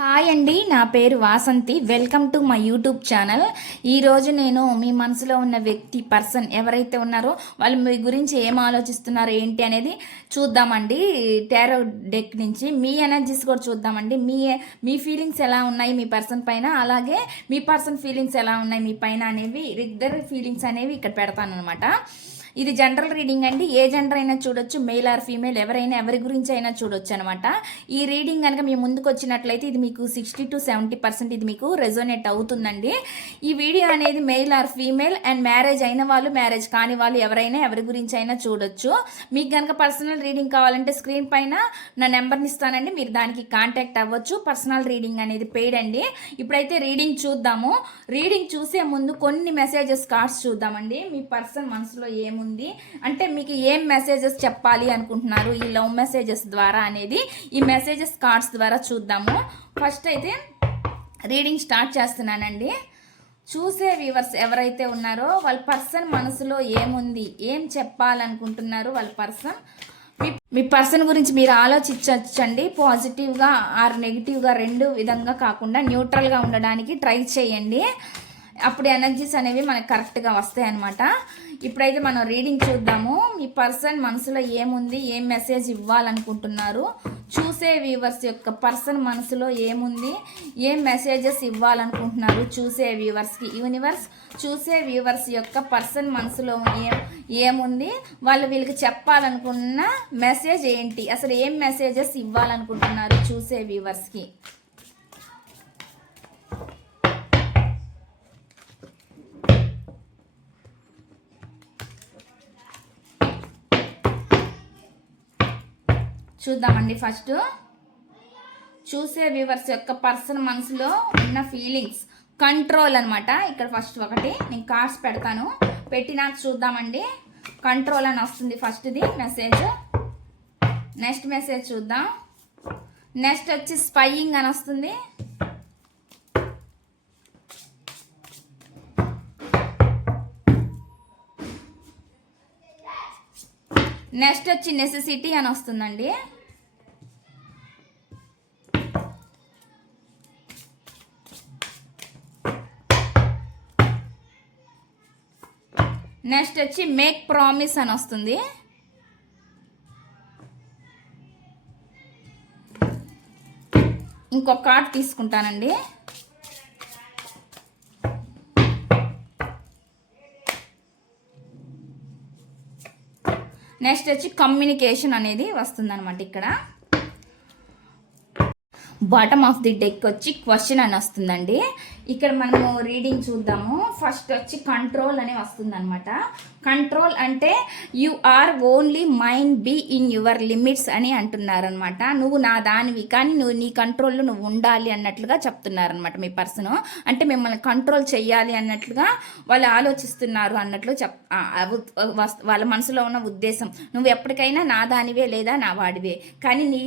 Hi అండి నా పేరు Vasanthi. Welcome to my YouTube channel. ఈరోజు నేను మీ మనసులో ఉన్న వ్యక్తి పర్సన్ ఎవరైతే ఉన్నారో వాళ్ళు మీ గురించి ఏం ఆలోచిస్తున్నారో ఏంటి అనేది చూద్దామండి. టారో డెక్ నుంచి మీ ఎనర్జీస్ కూడా చూద్దామండి. మీ మీ ఫీలింగ్స్ ఎలా ఉన్నాయి మీ పర్సన్ పైన? అలాగే మీ పర్సన్ ఫీలింగ్స్ ఎలా ఉన్నాయి మీ పైన అనేవి ఇద్దరు ఫీలింగ్స్ అనేవి ఇక్కడ పెడతాను అనమాట ఇది జనరల్ రీడింగ్ అండి. ఏ జెండర్ అయినా చూడొచ్చు మెయిల్ ఆర్ ఫీమేల్ ఎవరైనా ఎవరి గురించి అయినా చూడొచ్చు అనమాట ఈ రీడింగ్ కనుక మీ ముందుకు వచ్చినట్లయితే ఇది మీకు సిక్స్టీ టు సెవెంటీ పర్సెంట్ ఇది మీకు రెజోనేట్ అవుతుందండి. ఈ వీడియో అనేది male or female and marriage అయిన వాళ్ళు మ్యారేజ్ కాని వాళ్ళు ఎవరైనా ఎవరి గురించి అయినా చూడొచ్చు. మీకు కనుక పర్సనల్ రీడింగ్ కావాలంటే స్క్రీన్ పైన నా నెంబర్ని ఇస్తానండి. మీరు దానికి కాంటాక్ట్ అవ్వచ్చు. పర్సనల్ రీడింగ్ అనేది పెయిడ్ అండి. ఇప్పుడైతే రీడింగ్ చూద్దాము. రీడింగ్ చూసే ముందు కొన్ని మెసేజెస్ కార్డ్స్ చూద్దామండి. మీ పర్సన్ మనసులో ఏముంది? అంటే మీకు ఏం మెసేజెస్ చెప్పాలి అనుకుంటున్నారు? ఈ లవ్ మెసేజెస్ ద్వారా అనేది ఈ మెసేజెస్ కార్డ్స్ ద్వారా చూద్దాము. ఫస్ట్ అయితే రీడింగ్ స్టార్ట్ చేస్తున్నానండి. చూసే వ్యూవర్స్ ఎవరైతే ఉన్నారో వాళ్ళ పర్సన్ మనసులో ఏముంది? ఏం చెప్పాలనుకుంటున్నారు వాళ్ళ పర్సన్ మీ మీ పర్సన్ గురించి మీరు ఆలోచించండి పాజిటివ్గా ఆర్ నెగిటివ్గా రెండు విధంగా కాకుండా న్యూట్రల్గా ఉండడానికి ట్రై చేయండి. అప్పుడు ఎనర్జీస్ అనేవి మనకు కరెక్ట్గా వస్తాయి అనమాట ఇప్పుడైతే మనం రీడింగ్ చూద్దాము. మీ పర్సన్ మనసులో ఏముంది ఏం మెసేజ్ ఇవ్వాలనుకుంటున్నారు? చూసే వ్యూవర్స్ యొక్క పర్సన్ మనసులో ఏముంది ఏం మెసేజెస్ ఇవ్వాలనుకుంటున్నారు? చూసే వ్యూవర్స్కి యూనివర్స్ చూసే వ్యూవర్స్ యొక్క పర్సన్ మనసులో ఏం ఏముంది? వాళ్ళు వీళ్ళకి చెప్పాలనుకున్న మెసేజ్ ఏంటి? అసలు ఏం మెసేజెస్ ఇవ్వాలనుకుంటున్నారు? చూసే వ్యూవర్స్కి చూద్దామండి ఫస్ట్. చూసే వ్యూవర్స్ యొక్క పర్సన్ మనసులో ఉన్న ఫీలింగ్స్. కంట్రోల్ అనమాట ఇక్కడ ఫస్ట్ ఒకటి. నేను కార్డ్స్ పెడతాను. పెట్టినాక చూద్దామండి. కంట్రోల్ అని వస్తుంది ఫస్ట్ది మెసేజ్. నెక్స్ట్ మెసేజ్ చూద్దాం. నెక్స్ట్ వచ్చి స్పైయింగ్ అని వస్తుంది. నెక్స్ట్ వచ్చి నెసెసిటీ అని వస్తుందండి. నెక్స్ట్ వచ్చి మేక్ ప్రామిస్ అని వస్తుంది. ఇంకొక కార్డ్ తీసుకుంటానండి. నెక్స్ట్ వచ్చి కమ్యూనికేషన్ అనేది వస్తుందన్నమాట ఇక్కడ. బాటమ్ ఆఫ్ ది డెక్ వచ్చి క్వశ్చన్ అని వస్తుందండి. ఇక్కడ మనము రీడింగ్ చూద్దాము. ఫస్ట్ వచ్చి కంట్రోల్ అని వస్తుంది అనమాట కంట్రోల్ అంటే you are only mind be in your limits అని అంటున్నారనమాట నువ్వు నా దానివి కానీ నువ్వు నీ కంట్రోల్లో నువ్వు ఉండాలి అన్నట్లుగా చెప్తున్నారనమాట మీ పర్సన్. అంటే మిమ్మల్ని కంట్రోల్ చేయాలి అన్నట్లుగా వాళ్ళు ఆలోచిస్తున్నారు అన్నట్లు చెప్ వాళ్ళ మనసులో ఉన్న ఉద్దేశం. నువ్వు ఎప్పటికైనా నా దానివే లేదా నా వాడివే. కానీ నీ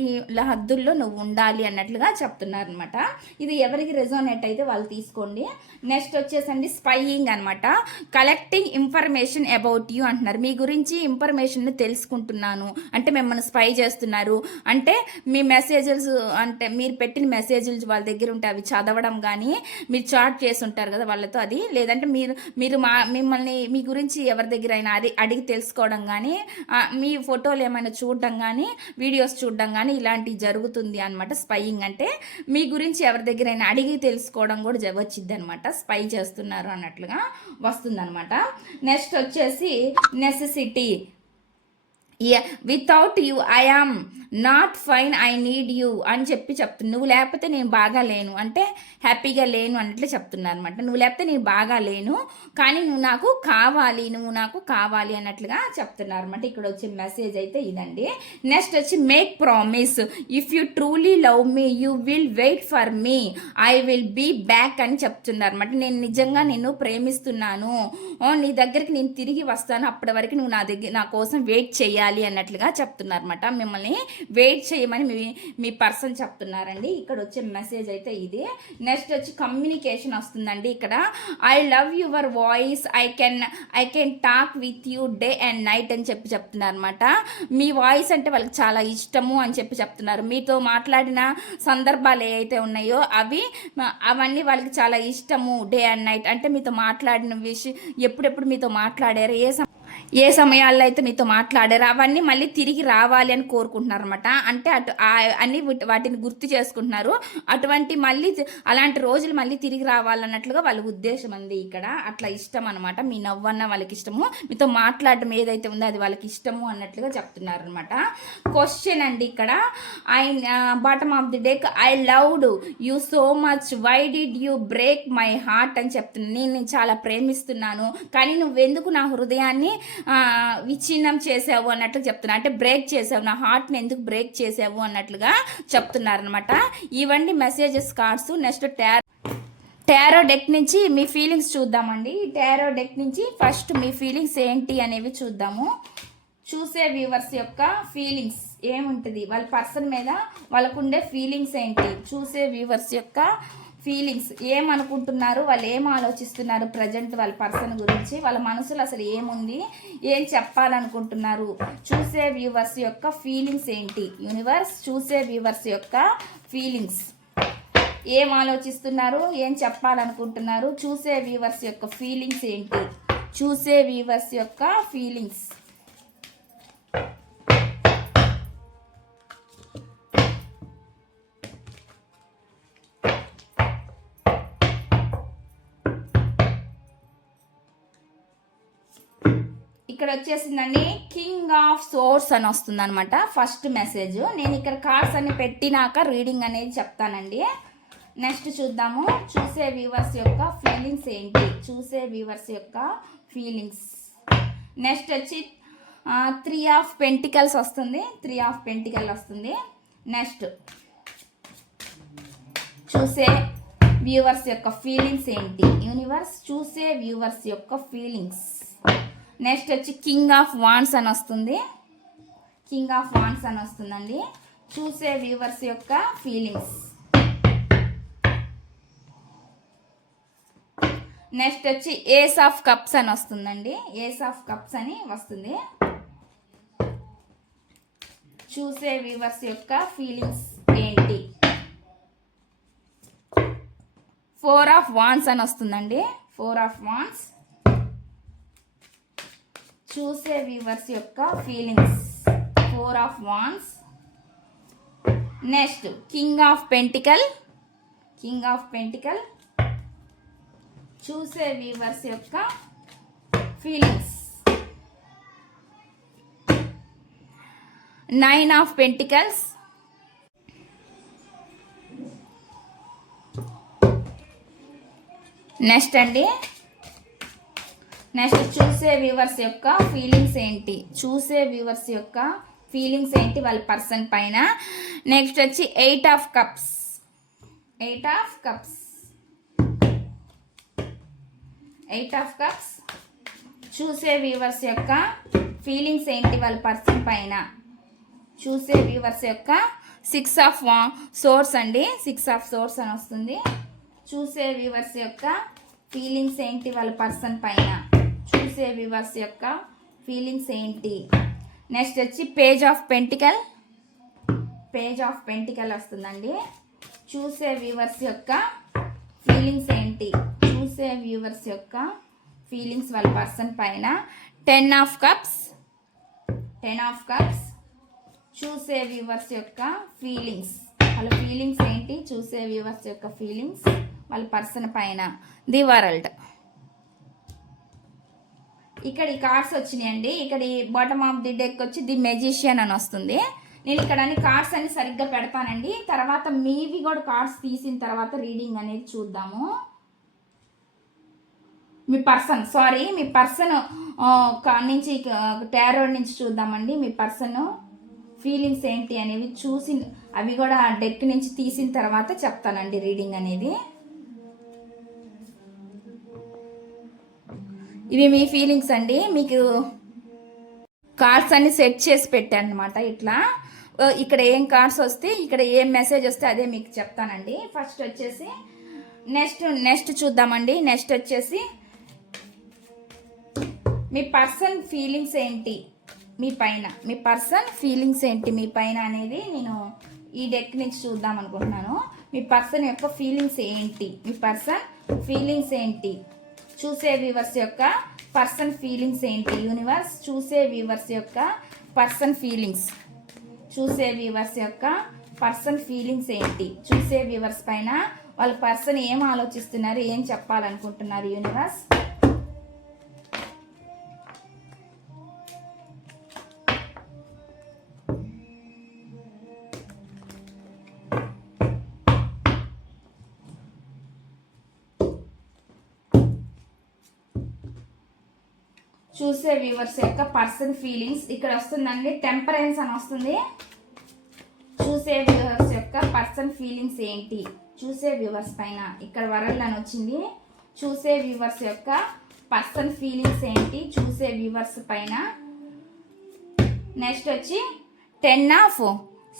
హద్దుల్లో నువ్వు ఉండాలి అన్నట్లుగా చెప్తున్నారనమాట ఇది ఎవరికి రెజోనేట్ అయితే వాళ్ళు తీసుకోండి. నెక్స్ట్ వచ్చేసండి స్పైయింగ్ అనమాట కలెక్టింగ్ ఇన్ఫర్మేషన్ అబౌట్ యూ అంటున్నారు. మీ గురించి ఇన్ఫర్మేషన్ తెలుసుకుంటున్నాను. అంటే మిమ్మల్ని స్పై చేస్తున్నారు. అంటే మీ మెసేజెస్ అంటే మీరు పెట్టిన మెసేజ్లు వాళ్ళ దగ్గర ఉంటే అవి చదవడం కానీ మీరు చాట్ చేసి ఉంటారు కదా వాళ్ళతో అది. లేదంటే మీరు మీరు మా మిమ్మల్ని మీ గురించి ఎవరి దగ్గర అయినా అది అడిగి తెలుసుకోవడం కానీ మీ ఫోటోలు ఏమైనా చూడడం కానీ వీడియోస్ చూడడం కానీ ఇలాంటివి జరుగుతుంది అనమాట స్పైయింగ్ అంటే మీ గురించి ఎవరి దగ్గర అయినా అడిగి తెలుసుకోవడం కూడా వచ్చిద్ది అనమాట స్పై చేస్తున్నారు అన్నట్లుగా వస్తుందన్నమాట. నెక్స్ట్ వచ్చేసి necessity without you I am not fine I need you అని చెప్పి చెప్తున్నా. నువ్వు లేకపోతే నేను బాగా లేను. అంటే హ్యాపీగా లేను అన్నట్లు చెప్తున్నా అనమాట నువ్వు లేకపోతే నేను బాగా లేను కానీ నువ్వు నాకు కావాలి నువ్వు నాకు కావాలి అన్నట్లుగా చెప్తున్నారు అనమాట ఇక్కడ వచ్చే మెసేజ్ అయితే ఇదండి. నెక్స్ట్ వచ్చి make promise if you truly love me you will wait for me I will be back అని చెప్తున్నారు అనమాట నేను నిజంగా నిన్ను ప్రేమిస్తున్నాను. ఓ, నీ దగ్గరికి నేను తిరిగి వస్తాను. అప్పటి వరకు నువ్వు నా దగ్గర నా కోసం వెయిట్ చేయాలి. చేయాలి అన్నట్లుగా చెప్తున్నారన్నమాట. మిమ్మల్ని వెయిట్ చేయమని మీ మీ పర్సన్ చెప్తున్నారండి. ఇక్కడ వచ్చే మెసేజ్ అయితే ఇది. నెక్స్ట్ వచ్చి కమ్యూనికేషన్ వస్తుందండి ఇక్కడ. I love your voice I can I can talk with you day and night అని చెప్పి చెప్తున్నారు అనమాట మీ వాయిస్ అంటే వాళ్ళకి చాలా ఇష్టము అని చెప్పి చెప్తున్నారు. మీతో మాట్లాడిన సందర్భాలు ఏవైతే ఉన్నాయో అవి అవన్నీ వాళ్ళకి చాలా ఇష్టము డే అండ్ నైట్ అంటే మీతో మాట్లాడిన విషయం ఎప్పుడెప్పుడు మీతో మాట్లాడారు ఏ సమ- ఏ సమయాల్లో అయితే మీతో మాట్లాడారు అవన్నీ మళ్ళీ తిరిగి రావాలి అని కోరుకుంటున్నారు అనమాట అంటే అటు ఆ- అన్ని వీటి- వాటిని గుర్తు చేసుకుంటున్నారు. అటువంటి మళ్ళీ అలాంటి రోజులు మళ్ళీ తిరిగి రావాలన్నట్లుగా వాళ్ళ ఉద్దేశం అంది ఇక్కడ. అట్లా ఇష్టం అనమాట మీ నవ్వన్న వాళ్ళకి ఇష్టము. మీతో మాట్లాడడం ఏదైతే ఉందో అది వాళ్ళకి ఇష్టము అన్నట్లుగా చెప్తున్నారు అనమాట క్వశ్చన్ అండి ఇక్కడ. I bottom of the deck I loved you so much why did you break my heart అని చెప్తున్నాను నేను చాలా ప్రేమిస్తున్నాను. కానీ నువ్వెందుకు నా హృదయాన్ని విచ్ఛిన్నం చేసావు అన్నట్లు చెప్తున్నా. అంటే బ్రేక్ చేసావు. నా హార్ట్ని ఎందుకు బ్రేక్ చేసావు అన్నట్లుగా చెప్తున్నారనమాట ఇవన్నీ మెసేజెస్ కార్డ్స్ నెక్స్ట్ ట్యార్ టారో డెక్ నుంచి మీ ఫీలింగ్స్ చూద్దామండి. టారో డెక్ నుంచి ఫస్ట్ మీ ఫీలింగ్స్ ఏంటి అనేవి చూద్దాము. చూసే వ్యూవర్స్ యొక్క ఫీలింగ్స్ ఏముంటుంది? వాళ్ళ పర్సన్ మీద వాళ్ళకుండే ఫీలింగ్స్ ఏంటి? చూసే వ్యూవర్స్ యొక్క ఫీలింగ్స్ ఏమనుకుంటున్నారు వాళ్ళు ఏం ఆలోచిస్తున్నారు ప్రజెంట్ వాళ్ళ పర్సన్ గురించి వాళ్ళ మనసులో అసలు ఏముంది ఏం చెప్పాలనుకుంటున్నారు? చూసే వ్యూవర్స్ యొక్క ఫీలింగ్స్ ఏంటి? యూనివర్స్ చూసే వ్యూవర్స్ యొక్క ఫీలింగ్స్ ఏం ఆలోచిస్తున్నారు ఏం చెప్పాలనుకుంటున్నారు? చూసే వ్యూవర్స్ యొక్క ఫీలింగ్స్ ఏంటి? చూసే వ్యూవర్స్ యొక్క ఫీలింగ్స్ వచ్చేసిందండి. కింగ్ ఆఫ్ సోర్స్ అని వస్తుంది అనమాట ఫస్ట్ మెసేజ్ నేను ఇక్కడ కార్డ్స్ అన్ని పెట్టినాక రీడింగ్ అనేది చెప్తానండి. నెక్స్ట్ చూద్దాము. చూసే వ్యూవర్స్ యొక్క ఫీలింగ్స్ ఏంటి? చూసే వ్యూవర్స్ యొక్క ఫీలింగ్స్ నెక్స్ట్ వచ్చి త్రీ ఆఫ్ పెంటికల్స్ వస్తుంది. త్రీ ఆఫ్ పెంటికల్ వస్తుంది. నెక్స్ట్ చూసే వ్యూవర్స్ యొక్క ఫీలింగ్స్ ఏంటి? యూనివర్స్ చూసే వ్యూవర్స్ యొక్క ఫీలింగ్స్ నెక్స్ట్ వచ్చి కింగ్ ఆఫ్ వాన్స్ అని వస్తుంది. కింగ్ ఆఫ్ వాన్స్ అని వస్తుందండి. చూసే వ్యూవర్స్ యొక్క ఫీలింగ్స్ నెక్స్ట్ వచ్చి ఏస్ ఆఫ్ కప్స్ అని వస్తుందండి. ఏస్ ఆఫ్ కప్స్ అని వస్తుంది. చూసే వ్యూవర్స్ యొక్క ఫీలింగ్స్ ఏంటి? ఫోర్ ఆఫ్ వాన్స్ అని వస్తుందండి. ఫోర్ ఆఫ్ వాన్స్ చూసే వ్యూవర్స్ యొక్క feelings four of wands next king of pentacle king of pentacle చూసే వ్యూవర్స్ యొక్క feelings nine of pentacles next అండి. నెక్స్ట్ చూసే వ్యూవర్స్ యొక్క ఫీలింగ్స్ ఏంటి? చూసే వ్యూవర్స్ యొక్క ఫీలింగ్స్ ఏంటి? వాళ్ళ పర్సన్ పైన. నెక్స్ట్ వచ్చి eight of cups. Eight of cups. Eight of cups. చూసే వ్యూవర్స్ యొక్క ఫీలింగ్స్ ఏంటి వాళ్ళ పర్సన్ పైన? చూసే వ్యూవర్స్ యొక్క సిక్స్ ఆఫ్ సోర్స్ అండి. సిక్స్ ఆఫ్ సోర్స్ అని వస్తుంది. చూసే వ్యూవర్స్ యొక్క ఫీలింగ్స్ ఏంటి వాళ్ళ పర్సన్ పైన? చూసే వ్యూవర్స్ యొక్క ఫీలింగ్స్ ఏంటి? నెక్స్ట్ వచ్చి page of pentacle. Page of pentacle వస్తుందండి. చూసే వ్యూవర్స్ యొక్క ఫీలింగ్స్ ఏంటి? చూసే వ్యూవర్స్ యొక్క ఫీలింగ్స్ వాళ్ళ పర్సన్ పైన. Ten of cups. Ten of cups. చూసే వ్యూవర్స్ యొక్క ఫీలింగ్స్. వాళ్ళ ఫీలింగ్స్ ఏంటి? చూసే వ్యూవర్స్ యొక్క ఫీలింగ్స్ వాళ్ళ పర్సన్ పైన. The world. ఇక్కడ ఈ కార్డ్స్ వచ్చినాయండి. ఇక్కడ ఈ బాటమ్ ఆఫ్ ది డెక్ వచ్చి ది మెజిషియన్ అని వస్తుంది. నేను ఇక్కడ అన్ని కార్డ్స్ అన్ని సరిగ్గా పెడతానండి. తర్వాత మీవి కూడా కార్డ్స్ తీసిన తర్వాత రీడింగ్ అనేది చూద్దాము. మీ పర్సన్ సారీ మీ పర్సన్ నుంచి టారో నుంచి చూద్దామండి. మీ పర్సన్ ఫీలింగ్స్ ఏంటి అనేవి చూసి అవి కూడా డెక్ నుంచి తీసిన తర్వాత చెప్తానండి రీడింగ్ అనేది. ఇవి మీ ఫీలింగ్స్ అండి. మీకు కార్డ్స్ అన్ని సెట్ చేసి పెట్టాను అనమాట ఇట్లా ఇక్కడ ఏం కార్డ్స్ వస్తే ఇక్కడ ఏం మెసేజ్ వస్తే అదే మీకు చెప్తానండి. ఫస్ట్ వచ్చేసి నెక్స్ట్ నెక్స్ట్ చూద్దామండి. నెక్స్ట్ వచ్చేసి మీ పర్సన్ ఫీలింగ్స్ ఏంటి మీ పైన? మీ పర్సన్ ఫీలింగ్స్ ఏంటి మీ పైన అనేది నేను ఈ డెక్ నుంచి చూద్దాం అనుకుంటున్నాను. మీ పర్సన్ యొక్క ఫీలింగ్స్ ఏంటి? మీ పర్సన్ ఫీలింగ్స్ ఏంటి? చూసే వ్యూవర్స్ యొక్క పర్సన్ ఫీలింగ్స్ ఏంటి? యూనివర్స్ చూసే వ్యూవర్స్ యొక్క పర్సన్ ఫీలింగ్స్ చూసే వ్యూవర్స్ యొక్క పర్సన్ ఫీలింగ్స్ ఏంటి? చూసే వ్యూవర్స్ పైన వాళ్ళ పర్సన్ ఏం ఆలోచిస్తున్నారు? ఏం చెప్పాలనుకుంటున్నారు? యూనివర్స్ చూసే వ్యూవర్స్ యొక్క పర్సన్ ఫీలింగ్స్ ఇక్కడ వస్తుందండి టెంపరెన్స్ అని వస్తుంది. చూసే వ్యూవర్స్ యొక్క పర్సన్ ఫీలింగ్స్ ఏంటి? చూసే వ్యూవర్స్ పైన ఇక్కడ వరల్డ్ అని వచ్చింది. చూసే వ్యూవర్స్ యొక్క పర్సన్ ఫీలింగ్స్ ఏంటి? చూసే వ్యూవర్స్ పైన. నెక్స్ట్ వచ్చి టెన్ ఆఫ్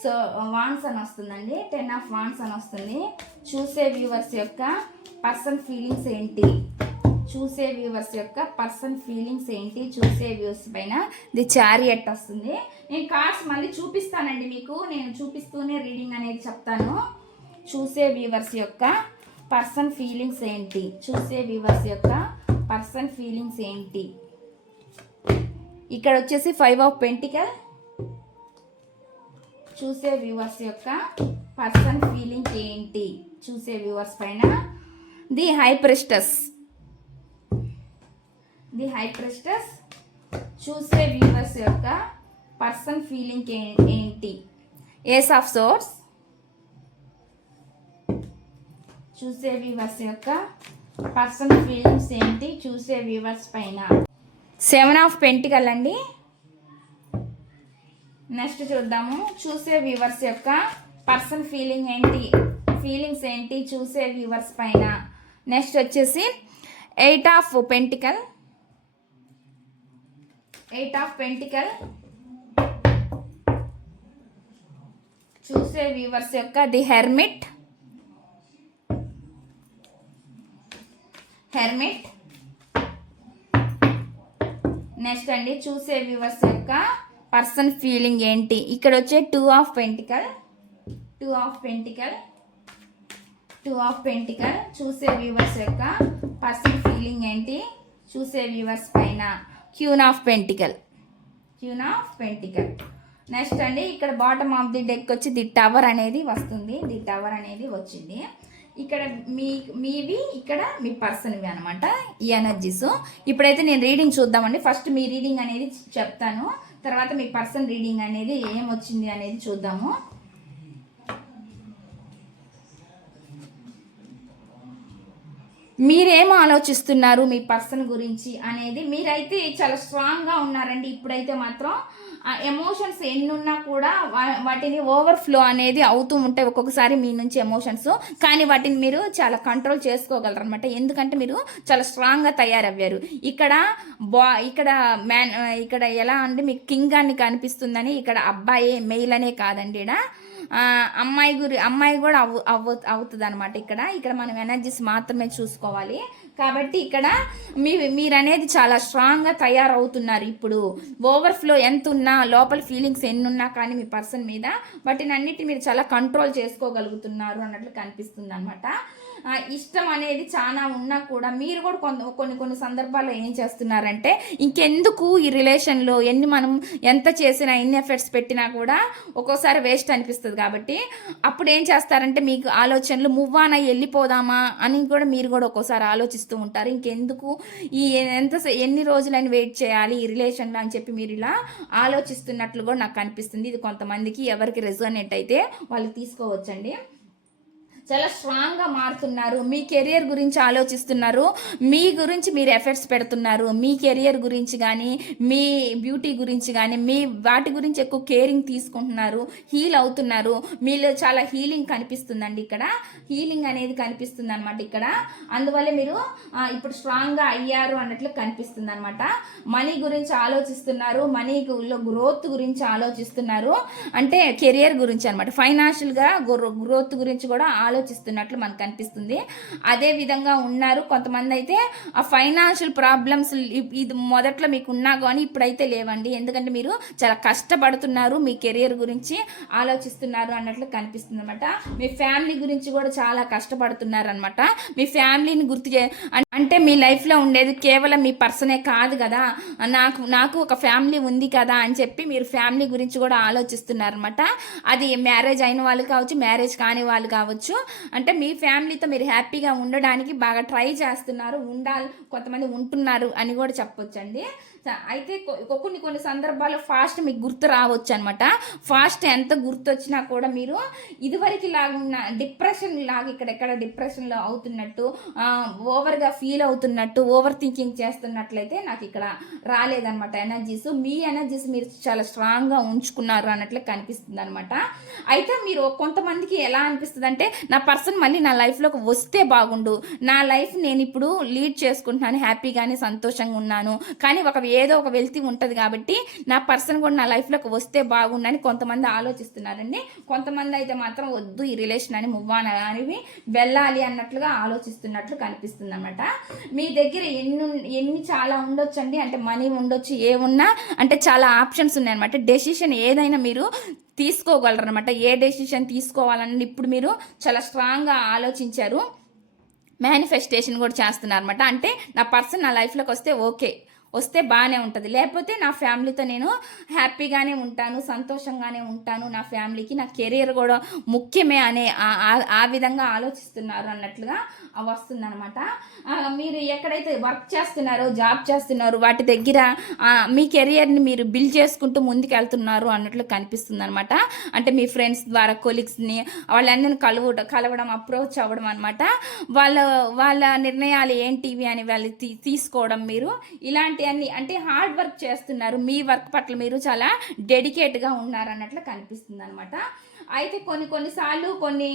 సో వాన్స్ అని వస్తుందండి. టెన్ ఆఫ్ వాన్స్ అని వస్తుంది. చూసే వ్యూవర్స్ యొక్క పర్సన్ ఫీలింగ్స్ ఏంటి? చూసే వ్యూవర్స్ యొక్క పర్సన్ ఫీలింగ్స్ ఏంటి చూసే వ్యూవర్స్ పైన ది చారియట్ వస్తుంది. నేను కార్డ్స్ మళ్ళీ చూపిస్తానండి మీకు. నేను చూపిస్తూనే రీడింగ్ అనేది చెప్తాను. చూసే వ్యూవర్స్ యొక్క పర్సన్ ఫీలింగ్స్ ఏంటి చూసే వ్యూవర్స్ యొక్క పర్సన్ ఫీలింగ్స్ ఏంటి. ఇక్కడ వచ్చేసి ఫైవ్ ఆఫ్ పెంటికల్. చూసే వ్యూవర్స్ యొక్క పర్సన్ ఫీలింగ్ ఏంటి చూసే వ్యూవర్స్ పైన the high priestess the high priestess చూసే వ్యూవర్స్ యొక్క పర్సన్ ఫీలింగ్ ఏంటి? ఏస్ ఆఫ్ సోర్స్ చూసే వ్యూవర్స్ యొక్క పర్సన్ ఫీలింగ్స్ ఏంటి? చూసే వ్యూవర్స్ పైన. సెవెన్ ఆఫ్ పెంటికల్ అండి. నెక్స్ట్ చూద్దాము. చూసే వ్యూవర్స్ యొక్క పర్సన్ ఫీలింగ్ ఏంటి? ఫీలింగ్స్ ఏంటి? చూసే వ్యూవర్స్ పైన. నెక్స్ట్ వచ్చేసి eight of pentacle. Eight of pentacle చూసే వ్యూవర్స్ యొక్క ది హెర్మిట్ హెర్మిట్ నెక్స్ట్ అండి చూసే వ్యూవర్స్ యొక్క పర్సన్ ఫీలింగ్ ఏంటి? ఇక్కడ వచ్చే two of pentacle two of pentacle two of pentacle చూసే వ్యూవర్స్ యొక్క పర్సన్ ఫీలింగ్ ఏంటి? చూసే వ్యూవర్స్ పైన. Queen of pentacle. Queen of pentacle. Next అండి ఇక్కడ బాటమ్ ఆఫ్ ది డెక్ వచ్చి ది టవర్ అనేది వస్తుంది. ది టవర్ అనేది వచ్చింది. ఇక్కడ మీ మీవి ఇక్కడ మీ పర్సన్వి అనమాట ఈ ఎనర్జీస్ ఇప్పుడైతే నేను రీడింగ్ చూద్దామండి. ఫస్ట్ మీ రీడింగ్ అనేది చెప్తాను. తర్వాత మీ పర్సన్ రీడింగ్ అనేది ఏం వచ్చింది అనేది చూద్దాము. మీరేం ఆలోచిస్తున్నారు మీ పర్సన్ గురించి అనేది? మీరైతే చాలా స్ట్రాంగ్గా ఉన్నారండి. ఇప్పుడైతే మాత్రం ఆ ఎమోషన్స్ ఎన్నున్నా కూడా వాటిని ఓవర్ఫ్లో అనేది అవుతూ ఉంటాయి ఒక్కొక్కసారి మీ నుంచి ఎమోషన్స్ కానీ వాటిని మీరు చాలా కంట్రోల్ చేసుకోగలరు అనమాట ఎందుకంటే మీరు చాలా స్ట్రాంగ్గా తయారయ్యారు. ఇక్కడ బా ఇక్కడ మ్యాన్ ఇక్కడ ఎలా అంటే మీకు కింగ్ అని కనిపిస్తుందని ఇక్కడ అబ్బాయి మెయిల్ అనే కాదండి ఇక్కడ అమ్మాయి గురి అమ్మాయి కూడా అవు అవ్వ అవుతుంది అనమాట ఇక్కడ. ఇక్కడ మనం ఎనర్జీస్ మాత్రమే చూసుకోవాలి. కాబట్టి ఇక్కడ మీ మీరు అనేది చాలా స్ట్రాంగ్గా తయారవుతున్నారు ఇప్పుడు. ఓవర్ఫ్లో ఎంత ఉన్నా లోపల ఫీలింగ్స్ ఎన్ని ఉన్నా కానీ మీ పర్సన్ మీద వాటిని అన్నిటి మీరు చాలా కంట్రోల్ చేసుకోగలుగుతున్నారు అన్నట్లు కనిపిస్తుంది అనమాట ఇష్టం అనేది చాలా ఉన్నా కూడా మీరు కూడా కొంత కొన్ని కొన్ని సందర్భాల్లో ఏం చేస్తున్నారంటే ఇంకెందుకు ఈ రిలేషన్లో ఎన్ని మనం ఎంత చేసినా ఎన్ని ఎఫర్ట్స్ పెట్టినా కూడా ఒక్కోసారి వేస్ట్ అనిపిస్తుంది కాబట్టి అప్పుడు ఏం చేస్తారంటే మీకు ఆలోచనలు మూవ్ ఆన్ అయ్యి వెళ్ళిపోదామా అని కూడా మీరు కూడా ఒక్కోసారి ఆలోచిస్తూ ఉంటారు. ఇంకెందుకు ఈ ఎంత ఎన్ని రోజులని వెయిట్ చేయాలి ఈ రిలేషన్లో అని చెప్పి మీరు ఇలా ఆలోచిస్తున్నట్లు కూడా నాకు అనిపిస్తుంది. ఇది కొంతమందికి ఎవరికి రెజోనేట్ అయితే వాళ్ళు తీసుకోవచ్చండి. చాలా స్ట్రాంగ్గా మారుతున్నారు. మీ కెరియర్ గురించి ఆలోచిస్తున్నారు. మీ గురించి మీరు ఎఫర్ట్స్ పెడుతున్నారు. మీ కెరియర్ గురించి కానీ మీ బ్యూటీ గురించి కానీ మీ వాటి గురించి ఎక్కువ కేరింగ్ తీసుకుంటున్నారు. హీల్ అవుతున్నారు. మీలో చాలా హీలింగ్ కనిపిస్తుందండి ఇక్కడ. హీలింగ్ అనేది కనిపిస్తుంది అనమాట ఇక్కడ. అందువల్ల మీరు ఇప్పుడు స్ట్రాంగ్గా అయ్యారు అన్నట్లు కనిపిస్తుంది అనమాట మనీ గురించి ఆలోచిస్తున్నారు. మనీ గ్రోత్ గురించి ఆలోచిస్తున్నారు. అంటే కెరియర్ గురించి అనమాట ఫైనాన్షియల్గా గ్రోత్ గురించి కూడా ఆలోచిస్తున్నట్లు మనకు అనిపిస్తుంది. అదే విధంగా ఉన్నారు కొంతమంది అయితే ఆ ఫైనాన్షియల్ ప్రాబ్లమ్స్ ఇది మొదట్లో మీకు ఉన్నా కానీ ఇప్పుడైతే లేవండి. ఎందుకంటే మీరు చాలా కష్టపడుతున్నారు మీ కెరియర్ గురించి ఆలోచిస్తున్నారు అన్నట్లు కనిపిస్తుంది అనమాట మీ ఫ్యామిలీ గురించి కూడా చాలా కష్టపడుతున్నారు అనమాట మీ ఫ్యామిలీని గుర్తు చే అంటే మీ లైఫ్లో ఉండేది కేవలం మీ పర్సనే కాదు కదా. నాకు నాకు ఒక ఫ్యామిలీ ఉంది కదా అని చెప్పి మీరు ఫ్యామిలీ గురించి కూడా ఆలోచిస్తున్నారు అనమాట అది మ్యారేజ్ అయిన వాళ్ళు కావచ్చు మ్యారేజ్ కాని వాళ్ళు కావచ్చు. అంటే మీ ఫ్యామిలీతో మీరు హ్యాపీగా ఉండడానికి బాగా ట్రై చేస్తున్నారు ఉండాలి కొంతమంది ఉంటున్నారు అని కూడా చెప్పొచ్చండి. అయితే కొన్ని కొన్ని సందర్భాల్లో ఫాస్ట్ మీకు గుర్తు రావచ్చు అనమాట ఫాస్ట్ ఎంత గుర్తు వచ్చినా కూడా మీరు ఇదివరకు లాగా ఉన్న డిప్రెషన్ లాగా ఇక్కడ ఎక్కడ డిప్రెషన్లో అవుతున్నట్టు ఓవర్గా ఫీల్ అవుతున్నట్టు ఓవర్ థింకింగ్ చేస్తున్నట్లయితే నాకు ఇక్కడ రాలేదనమాట ఎనర్జీస్. మీ ఎనర్జీస్ మీరు చాలా స్ట్రాంగ్గా ఉంచుకున్నారు అన్నట్లు కనిపిస్తుంది అనమాట అయితే మీరు కొంతమందికి ఎలా అనిపిస్తుంది అంటే నా పర్సన్ మళ్ళీ నా లైఫ్లోకి వస్తే బాగుండు. నా లైఫ్ నేను ఇప్పుడు లీడ్ చేసుకుంటున్నాను హ్యాపీగానే సంతోషంగా ఉన్నాను. కానీ ఒక ఏదో ఒక వెల్తి ఉంటుంది కాబట్టి నా పర్సన్ కూడా నా లైఫ్లోకి వస్తే బాగుండని కొంతమంది ఆలోచిస్తున్నారండి. కొంతమంది అయితే మాత్రం వద్దు ఈ రిలేషన్ అని మువ్వ అనేవి వెళ్ళాలి అన్నట్లుగా ఆలోచిస్తున్నట్లు కనిపిస్తుంది అనమాట మీ దగ్గర ఎన్ని ఎన్ని చాలా ఉండొచ్చు అండి అంటే మనీ ఉండొచ్చు ఏమున్నా? అంటే చాలా ఆప్షన్స్ ఉన్నాయన్నమాట. డెసిషన్ ఏదైనా మీరు తీసుకోగలరు అనమాట ఏ డెసిషన్ తీసుకోవాలని ఇప్పుడు మీరు చాలా స్ట్రాంగ్గా ఆలోచించారు. మేనిఫెస్టేషన్ కూడా చేస్తున్నారు అనమాట అంటే నా పర్సన్ నా లైఫ్లోకి వస్తే ఓకే. వస్తే బాగానే ఉంటుంది. లేకపోతే నా ఫ్యామిలీతో నేను హ్యాపీగానే ఉంటాను సంతోషంగానే ఉంటాను నా ఫ్యామిలీకి నా కెరీర్ కూడా ముఖ్యమే అనే ఆ- ఆ- ఆ విధంగా ఆలోచిస్తున్నారు అన్నట్లుగా వస్తుందనమాట మీరు ఎక్కడైతే వర్క్ చేస్తున్నారో జాబ్ చేస్తున్నారో వాటి దగ్గర మీ కెరియర్ని మీరు బిల్డ్ చేసుకుంటూ ముందుకు వెళ్తున్నారు అన్నట్లు కనిపిస్తుంది అనమాట అంటే మీ ఫ్రెండ్స్ ద్వారా కొలీగ్స్ని వాళ్ళందరిని కలవడం కలవడం అప్రోచ్ అవ్వడం అనమాట వాళ్ళ వాళ్ళ నిర్ణయాలు ఏంటివి అని వాళ్ళు తీ తీసుకోవడం మీరు ఇలాంటివన్నీ అంటే హార్డ్ వర్క్ చేస్తున్నారు. మీ వర్క్ పట్ల మీరు చాలా డెడికేట్గా ఉన్నారు అన్నట్లు కనిపిస్తుంది అనమాట అయితే కొన్ని కొన్నిసార్లు కొన్ని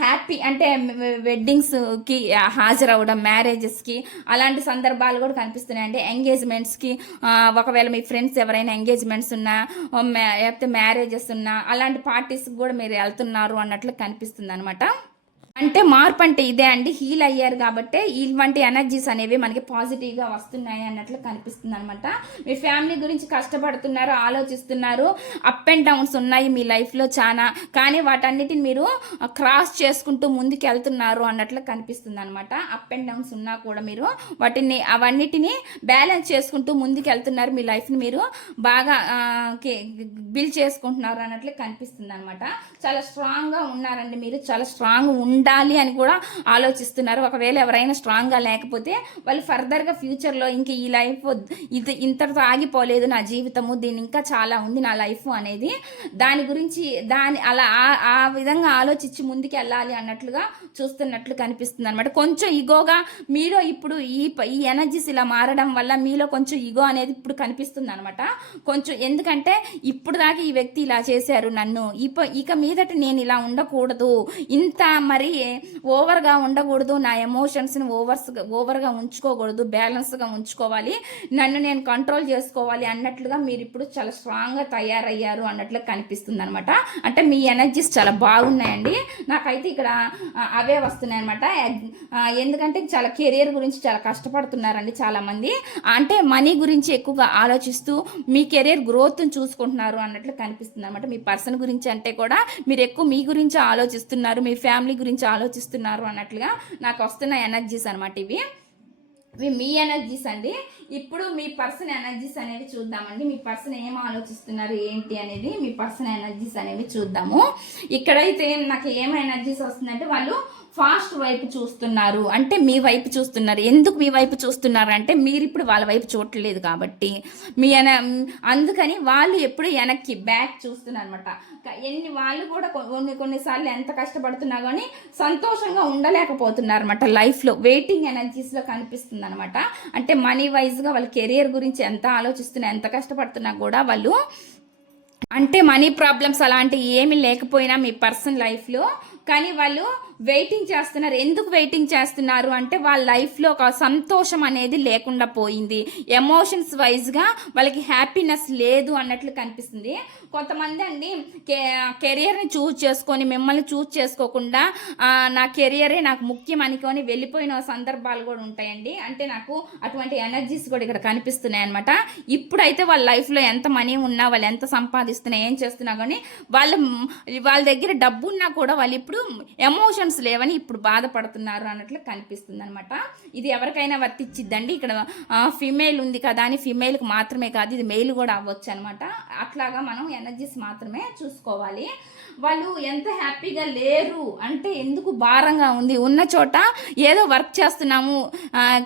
హ్యాపీ అంటే వెడ్డింగ్స్కి హాజరవడం మ్యారేజెస్కి అలాంటి సందర్భాలు కూడా కనిపిస్తున్నాయి. అంటే ఎంగేజ్మెంట్స్కి ఒకవేళ మీ ఫ్రెండ్స్ ఎవరైనా ఎంగేజ్మెంట్స్ ఉన్నా లేకపోతే మ్యారేజెస్ ఉన్నా అలాంటి పార్టీస్కి కూడా మీరు వెళ్తున్నారు అన్నట్లు కనిపిస్తుంది అనమాట అంటే మార్పు అంటే ఇదే అండి. హీల్ అయ్యారు కాబట్టి ఇటువంటి ఎనర్జీస్ అనేవి మనకి పాజిటివ్గా వస్తున్నాయి అన్నట్లు కనిపిస్తుంది అనమాట మీ ఫ్యామిలీ గురించి కష్టపడుతున్నారు ఆలోచిస్తున్నారు అప్ అండ్ డౌన్స్ ఉన్నాయి మీ లైఫ్లో చాలా కానీ వాటన్నిటిని మీరు క్రాస్ చేసుకుంటూ ముందుకు వెళ్తున్నారు అన్నట్లు కనిపిస్తుంది అనమాట అప్ అండ్ డౌన్స్ ఉన్నా కూడా మీరు వాటిని అవన్నిటిని బ్యాలెన్స్ చేసుకుంటూ ముందుకు వెళ్తున్నారు మీ లైఫ్ని మీరు బాగా బిల్డ్ చేసుకుంటున్నారు అన్నట్లు కనిపిస్తుంది అనమాట చాలా స్ట్రాంగ్గా ఉన్నారండి మీరు. చాలా స్ట్రాంగ్ ఉండాలి అని కూడా ఆలోచిస్తున్నారు. ఒకవేళ ఎవరైనా స్ట్రాంగ్గా లేకపోతే వాళ్ళు ఫర్దర్గా ఫ్యూచర్లో ఇంక ఈ లైఫ్ ఇది ఇంతటితో ఆగిపోలేదు నా జీవితము దీని ఇంకా చాలా ఉంది నా లైఫ్ అనేది. దాని గురించి దాని అలా ఆ- విధంగా ఆలోచించి ముందుకు వెళ్ళాలి అన్నట్లుగా చూస్తున్నట్లు కనిపిస్తుంది అనమాట కొంచెం ఇగోగా మీలో ఇప్పుడు ఈ ఈ ఎనర్జీస్ ఇలా మారడం వల్ల మీలో కొంచెం ఇగో అనేది ఇప్పుడు కనిపిస్తుంది అనమాట కొంచెం ఎందుకంటే ఇప్పుడు దాకా ఈ వ్యక్తి ఇలా చేశారు నన్ను. ఇప్ప ఇక మీదట నేను ఇలా ఉండకూడదు. ఇంత మరి ఓవర్గా ఉండకూడదు. నా ఎమోషన్స్ని ఓవర్స్ ఓవర్గా ఉంచుకోకూడదు. బ్యాలెన్స్గా ఉంచుకోవాలి. నన్ను నేను కంట్రోల్ చేసుకోవాలి అన్నట్లుగా మీరు ఇప్పుడు చాలా స్ట్రాంగ్గా తయారయ్యారు అన్నట్లు కనిపిస్తుంది అనమాట అంటే మీ ఎనర్జీస్ చాలా బాగున్నాయండి. నాకైతే ఇక్కడ అవే వస్తున్నాయి అనమాట ఎందుకంటే చాలా కెరియర్ గురించి చాలా కష్టపడుతున్నారండి చాలామంది. అంటే మనీ గురించి ఎక్కువగా ఆలోచిస్తూ మీ కెరియర్ గ్రోత్ని చూసుకుంటున్నారు అన్నట్లు కనిపిస్తుంది అనమాట మీ పర్సన్ గురించి అంటే కూడా మీరు ఎక్కువ మీ గురించి ఆలోచిస్తున్నారు. మీ ఫ్యామిలీ గురించి ఆలోచిస్తున్నారు అన్నట్లుగా నాకు వస్తున్న ఎనర్జీస్ అనమాట ఇవి. ఇవి మీ ఎనర్జీస్ అండి. ఇప్పుడు మీ పర్సన్ ఎనర్జీస్ అనేవి చూద్దామండి. మీ పర్సన్ ఏం ఆలోచిస్తున్నారు ఏంటి అనేది మీ పర్సన్ ఎనర్జీస్ అనేవి చూద్దాము. ఇక్కడైతే నాకు ఏం ఎనర్జీస్ వస్తుందంటే వాళ్ళు ఫాస్ట్ వైపు చూస్తున్నారు. అంటే మీ వైపు చూస్తున్నారు. ఎందుకు మీ వైపు చూస్తున్నారు అంటే మీరు ఇప్పుడు వాళ్ళ వైపు చూడట్లేదు కాబట్టి. మీ అందుకని వాళ్ళు ఎప్పుడు వెనక్కి బ్యాక్ చూస్తున్నారు అనమాట ఎన్ని వాళ్ళు కూడా కొన్ని కొన్నిసార్లు ఎంత కష్టపడుతున్నా కానీ సంతోషంగా ఉండలేకపోతున్నారు అనమాట లైఫ్లో. వెయిటింగ్ ఎనర్జీస్లో కనిపిస్తుంది అనమాట అంటే మనీ వైజ్గా వాళ్ళ కెరియర్ గురించి ఎంత ఆలోచిస్తున్నా ఎంత కష్టపడుతున్నా కూడా వాళ్ళు అంటే మనీ ప్రాబ్లమ్స్ అలాంటివి ఏమీ లేకపోయినా మీ పర్సనల్ లైఫ్లో కానీ వాళ్ళు వెయిటింగ్ చేస్తున్నారు. ఎందుకు వెయిటింగ్ చేస్తున్నారు? అంటే వాళ్ళ లైఫ్లో ఒక సంతోషం అనేది లేకుండా పోయింది. ఎమోషన్స్ వైజ్గా వాళ్ళకి హ్యాపీనెస్ లేదు అన్నట్లు కనిపిస్తుంది. కొంతమంది అండి కే కెరియర్ని చూజ్ చేసుకొని మిమ్మల్ని చూజ్ చేసుకోకుండా నా కెరియరే నాకు ముఖ్యం అనుకొని వెళ్ళిపోయిన సందర్భాలు కూడా ఉంటాయండి. అంటే నాకు అటువంటి ఎనర్జీస్ కూడా ఇక్కడ కనిపిస్తున్నాయి అనమాట ఇప్పుడైతే వాళ్ళ లైఫ్లో ఎంత మనీ ఉన్నా వాళ్ళు ఎంత సంపాదిస్తున్నా ఏం చేస్తున్నా కానీ వాళ్ళ వాళ్ళ దగ్గర డబ్బు ఉన్నా కూడా వాళ్ళు ఇప్పుడు ఎమోషన్స్ లేవని ఇప్పుడు బాధపడుతున్నారు అన్నట్లు కనిపిస్తుంది అనమాట ఇది ఎవరికైనా వర్తిచ్చిద్దండి? ఇక్కడ ఫిమేల్ ఉంది కదా అని ఫిమేల్కి మాత్రమే కాదు ఇది మెయిల్ కూడా అవ్వచ్చు అనమాట అట్లాగా మనం ఎనర్జీస్ మాత్రమే చూసుకోవాలి. వాళ్ళు ఎంత హ్యాపీగా లేరు అంటే ఎందుకు భారంగా ఉంది? ఉన్న చోట ఏదో వర్క్ చేస్తున్నాము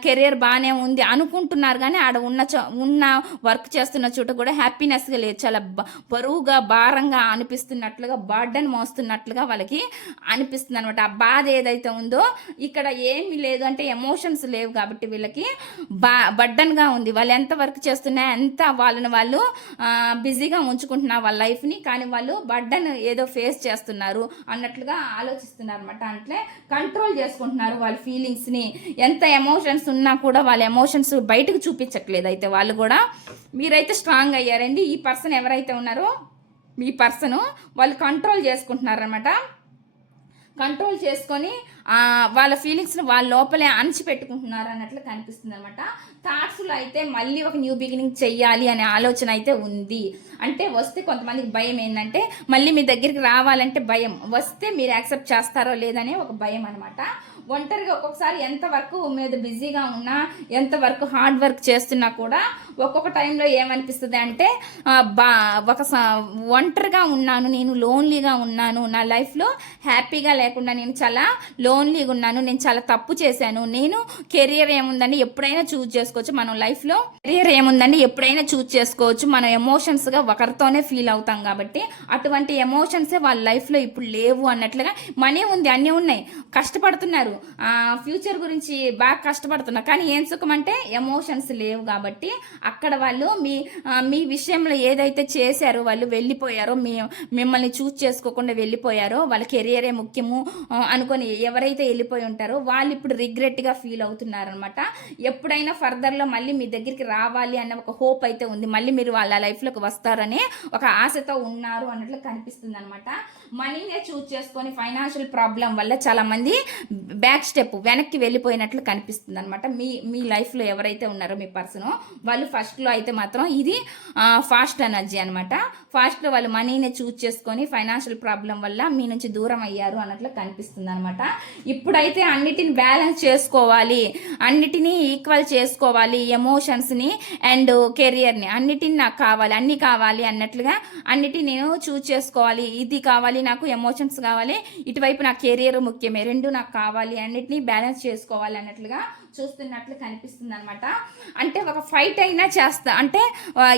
కెరియర్ బాగానే ఉంది అనుకుంటున్నారు కానీ ఆడ ఉన్న చో ఉన్న వర్క్ చేస్తున్న చోట కూడా హ్యాపీనెస్గా లేదు చాలా బరువుగా భారంగా అనిపిస్తున్నట్లుగా బర్డన్ మోస్తున్నట్లుగా వాళ్ళకి అనిపిస్తుంది అనమాట ఆ బాధ ఏదైతే ఉందో ఇక్కడ ఏమీ లేదు అంటే ఎమోషన్స్ లేవు కాబట్టి వీళ్ళకి బా బర్డన్గా ఉంది. వాళ్ళు ఎంత వర్క్ చేస్తున్నా ఎంత వాళ్ళని వాళ్ళు బిజీగా ఉంచుకుంటున్నారు వాళ్ళ లైఫ్ని కానీ వాళ్ళు బర్డన్ ఏదో ఫేస్ చేస్తున్నారు అన్నట్లుగా ఆలోచిస్తున్నారు అనమాట అంటే కంట్రోల్ చేసుకుంటున్నారు వాళ్ళ ఫీలింగ్స్ని ఎంత ఎమోషన్స్ ఉన్నా కూడా వాళ్ళ ఎమోషన్స్ బయటకు చూపించట్లేదు అయితే వాళ్ళు కూడా. మీరైతే స్ట్రాంగ్ అయ్యారండి. ఈ పర్సన్ ఎవరైతే ఉన్నారో మీ పర్సన్ వాళ్ళు కంట్రోల్ చేసుకుంటున్నారనమాట కంట్రోల్ చేసుకొని వాళ్ళ ఫీలింగ్స్ని వాళ్ళ లోపలే అణచిపెట్టుకుంటున్నారు అన్నట్లు కనిపిస్తుంది అనమాట థాట్స్లో అయితే మళ్ళీ ఒక న్యూ బిగినింగ్ చెయ్యాలి అనే ఆలోచన అయితే ఉంది. అంటే వస్తే కొంతమందికి భయం ఏంటంటే మళ్ళీ మీ దగ్గరికి రావాలంటే భయం. వస్తే మీరు యాక్సెప్ట్ చేస్తారో లేదనే ఒక భయం అనమాట ఒంటరిగా ఒక్కొక్కసారి ఎంత వర్క్ మీద బిజీగా ఉన్నా ఎంత వర్క్ హార్డ్ వర్క్ చేస్తున్నా కూడా ఒక్కొక్క టైంలో ఏమనిపిస్తుంది అంటే బా ఒక ఒంటరిగా ఉన్నాను నేను లోన్లీగా ఉన్నాను నా లైఫ్లో హ్యాపీగా లేకుండా నేను చాలా లోన్లీగా ఉన్నాను నేను చాలా తప్పు చేశాను నేను కెరియర్ ఏముందండి ఎప్పుడైనా చూజ్ చేసుకోవచ్చు మనం లైఫ్లో కెరియర్ ఏముందండి ఎప్పుడైనా చూజ్ చేసుకోవచ్చు మనం ఎమోషన్స్గా ఒకరితోనే ఫీల్ అవుతాం కాబట్టి అటువంటి ఎమోషన్సే వాళ్ళ లైఫ్లో ఇప్పుడు లేవు అన్నట్లుగా మనీ ఉంది అన్నీ ఉన్నాయి. కష్టపడుతున్నారు ఫ్యూచర్ గురించి బాగా కష్టపడుతున్నారు కానీ ఏం సుఖం అంటే ఎమోషన్స్ లేవు కాబట్టి అక్కడ వాళ్ళు మీ మీ విషయంలో ఏదైతే చేశారో వాళ్ళు వెళ్ళిపోయారో మీ మిమ్మల్ని చూస్ చేసుకోకుండా వెళ్ళిపోయారో వాళ్ళ కెరియరే ముఖ్యము అనుకొని ఎవరైతే వెళ్ళిపోయి ఉంటారో వాళ్ళు ఇప్పుడు రిగ్రెట్గా ఫీల్ అవుతున్నారనమాట ఎప్పుడైనా ఫర్దర్లో మళ్ళీ మీ దగ్గరికి రావాలి అన్న ఒక హోప్ అయితే ఉంది. మళ్ళీ మీరు వాళ్ళ లైఫ్లోకి వస్తారని ఒక ఆశతో ఉన్నారు అన్నట్లు కనిపిస్తుంది అనమాట మనీనే చూస్ చేసుకొని ఫైనాన్షియల్ ప్రాబ్లం వల్ల చాలామంది బ్యాక్ స్టెప్ వెనక్కి వెళ్ళిపోయినట్లు కనిపిస్తుంది అనమాట మీ మీ లైఫ్లో ఎవరైతే ఉన్నారో మీ పర్సన్ వాళ్ళు ఫస్ట్లో అయితే మాత్రం ఇది ఫాస్ట్ ఎనర్జీ అనమాట ఫాస్ట్లో వాళ్ళు మనీని చూజ్ చేసుకొని ఫైనాన్షియల్ ప్రాబ్లం వల్ల మీ నుంచి దూరం అయ్యారు అన్నట్లు కనిపిస్తుంది అనమాట ఇప్పుడైతే అన్నిటిని బ్యాలెన్స్ చేసుకోవాలి. అన్నిటినీ ఈక్వల్ చేసుకోవాలి. ఎమోషన్స్ని అండ్ కెరియర్ని అన్నిటిని నాకు కావాలి అన్నీ కావాలి అన్నట్లుగా అన్నిటిని నేను చూజ్ చేసుకోవాలి. ఇది కావాలి నాకు ఎమోషన్స్ కావాలి. ఇటువైపు నా కెరియర్ ముఖ్యమే. రెండు నాకు కావాలి అన్నిటినీ బ్యాలెన్స్ చేసుకోవాలి అన్నట్లుగా చూస్తున్నట్లు కనిపిస్తుంది అనమాట అంటే ఒక ఫైట్ అయినా చేస్తా అంటే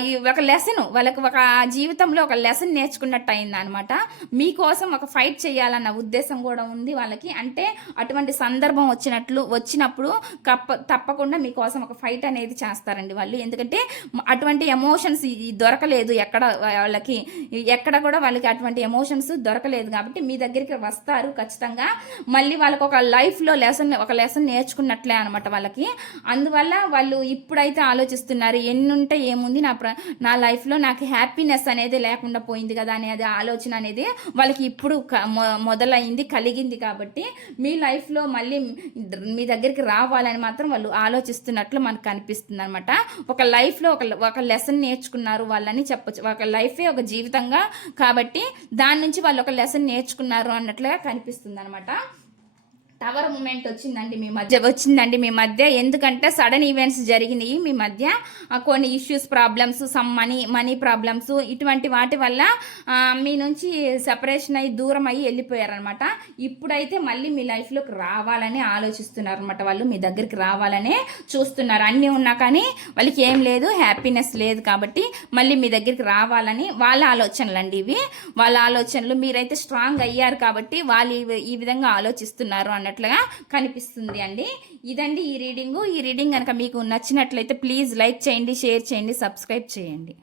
ఈ ఒక లెసన్ వాళ్ళకి ఒక జీవితంలో ఒక లెసన్ నేర్చుకున్నట్టు అయింది అనమాట మీకోసం ఒక ఫైట్ చేయాలన్న ఉద్దేశం కూడా ఉంది వాళ్ళకి. అంటే అటువంటి సందర్భం వచ్చినట్లు వచ్చినప్పుడు కప్ప తప్పకుండా మీకోసం ఒక ఫైట్ అనేది చేస్తారండి వాళ్ళు. ఎందుకంటే అటువంటి ఎమోషన్స్ దొరకలేదు ఎక్కడ వాళ్ళకి. ఎక్కడ కూడా వాళ్ళకి అటువంటి ఎమోషన్స్ దొరకలేదు కాబట్టి మీ దగ్గరికి వస్తారు ఖచ్చితంగా. మళ్ళీ వాళ్ళకి ఒక లైఫ్లో లెసన్ ఒక లెసన్ నేర్చుకున్నట్లే అనమాట వాళ్ళకి. అందువల్ల వాళ్ళు ఇప్పుడైతే ఆలోచిస్తున్నారు ఎన్ని ఉంటే ఏముంది నా ప్ర నా లైఫ్లో నాకు హ్యాపీనెస్ అనేది లేకుండా పోయింది కదా అనేది ఆలోచన అనేది వాళ్ళకి ఇప్పుడు క- మొదలైంది కలిగింది కాబట్టి మీ లైఫ్లో మళ్ళీ మీ దగ్గరికి రావాలని మాత్రం వాళ్ళు ఆలోచిస్తున్నట్లు మనకు కనిపిస్తుంది అనమాట ఒక లైఫ్లో ఒక ఒక లెసన్ నేర్చుకున్నారు వాళ్ళని చెప్పచ్చు. ఒక లైఫే ఒక జీవితంగా కాబట్టి దాని నుంచి వాళ్ళు ఒక లెసన్ నేర్చుకున్నారు అన్నట్లుగా కనిపిస్తుంది అనమాట టవర్ మూమెంట్ వచ్చిందండి మీ మధ్య వచ్చిందండి మీ మధ్య. ఎందుకంటే సడన్ ఈవెంట్స్ జరిగినాయి. మీ మధ్య కొన్ని issues problems some money money problems ఇటువంటి వాటి వల్ల మీ నుంచి సెపరేషన్ అయ్యి దూరం అయ్యి వెళ్ళిపోయారనమాట ఇప్పుడైతే మళ్ళీ మీ లైఫ్లోకి రావాలని ఆలోచిస్తున్నారు అనమాట వాళ్ళు. మీ దగ్గరికి రావాలనే చూస్తున్నారు. అన్నీ ఉన్నా కానీ వాళ్ళకి ఏం లేదు హ్యాపీనెస్ లేదు కాబట్టి మళ్ళీ మీ దగ్గరికి రావాలని వాళ్ళ ఆలోచనలు అండి ఇవి. వాళ్ళ ఆలోచనలు మీరైతే స్ట్రాంగ్ అయ్యారు కాబట్టి వాళ్ళు ఈ- విధంగా ఆలోచిస్తున్నారు అన్నట్టు అన్నట్లుగా కనిపిస్తుంది అండి. ఇదండి ఈ రీడింగు. ఈ రీడింగ్ కనుక మీకు నచ్చినట్లయితే ప్లీజ్ లైక్ చేయండి షేర్ చేయండి సబ్స్క్రైబ్ చేయండి.